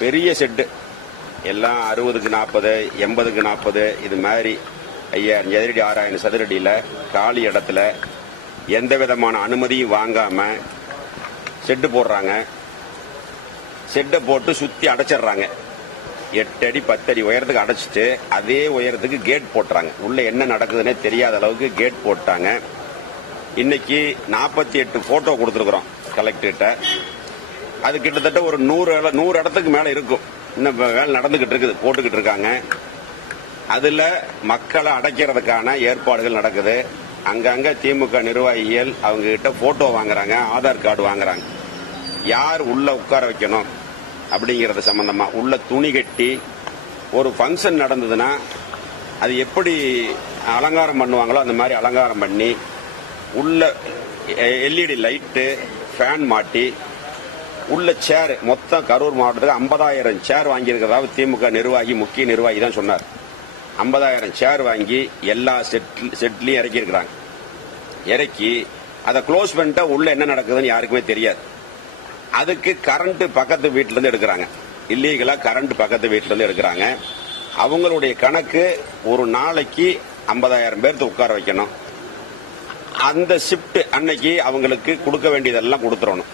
பெரிய செட்டு எல்லாம் 60க்கு 40, 80க்கு 40 இது மாதிரி 5000 சதுரடி 6000 சதுரடியில் காலி இடத்துல எந்த விதமான அனுமதியும் வாங்காம செட்டு போடுறாங்க. செட்டை போட்டு சுத்தி அடைச்சிடுறாங்க. 8 அடி 10 அடி உயரத்துக்கு அடைச்சிட்டு அதே உயரத்துக்கு கேட் போட்டுறாங்க. உள்ள என்ன நடக்குதுன்னே தெரியாத அளவுக்கு கேட் போட்டாங்க. இன்னைக்கு 48 போட்டோ கொடுத்துருக்குறோம் கலெக்டர்கிட்ட. அது கிட்டத்தட்ட ஒரு 100 இடத்துக்கு மேல இருக்கும். இன்னும் வேலை நடந்துகிட்டு இருக்குது, போட்டுக்கிட்டு இருக்காங்க. அதுல மக்களை அடைக்கிறதுக்கான ஏற்பாடுகள் நடக்குது. அங்கங்க திமுக நிர்வாகிகள் அவங்க கிட்ட போட்டோ வாங்குறாங்க, ஆதார் கார்டு வாங்குறாங்க. யார் உள்ள உட்கார வைக்கணும் அப்படிங்கறது சம்பந்தமா உள்ள துணி கட்டி ஒரு ஃபங்க்ஷன் நடந்ததுன்னா அது எப்படி அலங்காரம் பண்ணுவாங்களோ அந்த மாதிரி அலங்காரம் பண்ணி உள்ள LED லைட்டு, ஃபேன் மாட்டி உள்ள சேர் மொத்தம் கரூர் மாவட்டத்துக்கு 50,000 சேர் வாங்கியிருக்கிறதாவது திமுக நிர்வாகி, முக்கிய நிர்வாகி தான் சொன்னார். 50,000 சேர் வாங்கி எல்லா செட்லயும் இறக்கி இருக்கிறாங்க. இறக்கி அதை க்ளோஸ் பண்ணிட்டா உள்ள என்ன நடக்குதுன்னு யாருக்குமே தெரியாது. அதுக்கு கரண்ட் பக்கத்து வீட்டுல இருந்து எடுக்கிறாங்க. இல்லீகலா கரண்ட் பக்கத்து வீட்டுல இருந்து எடுக்கிறாங்க. அவங்களுடைய கணக்கு ஒரு நாளைக்கு 50,000 பேர்த்து உட்கார வைக்கணும். அந்த ஷிப்ட் அன்னைக்கு அவங்களுக்கு கொடுக்க வேண்டியதெல்லாம் கொடுத்துடணும்.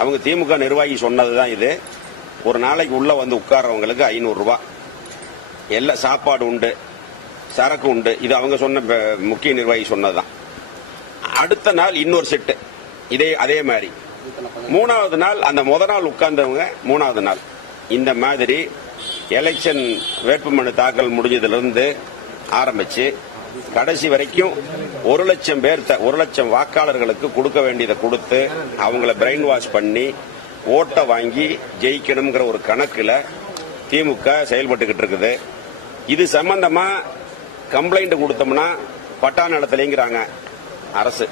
அவங்க திமுக நிர்வாகி சொன்னதுதான் இது. ஒரு நாளைக்கு உள்ள வந்து உட்கார்றவங்களுக்கு 500 ரூபாய். எல்லா சாப்பாடு உண்டு, சரக்கு உண்டு. இது அவங்க சொன்ன முக்கிய நிர்வாகி சொன்னதுதான். அடுத்த நாள் இன்னொரு செட்டு அதே மாதிரி. 3வது நாள் அந்த நாள் உட்கார்ந்தவங்க 3வது நாள் இந்த மாதிரி எலெக்ஷன் வேட்புமனு தாக்கல் முடிஞ்சதிலிருந்து ஆரம்பிச்சு கடைசி வரைக்கும் 1,00,000 வாக்காளர்களுக்கு கொடுக்க வேண்டியதை கொடுத்து அவங்கள பிரெயின் வாஷ் பண்ணி ஓட்டை வாங்கி ஜெயிக்கணுங்கிற ஒரு கணக்குல திமுக செயல்பட்டுக்கிட்டு இருக்குது. இது சம்பந்தமா கம்ப்ளைண்ட் கொடுத்தோம்னா பட்டா நிலத்திலேங்கிறாங்க அரசு.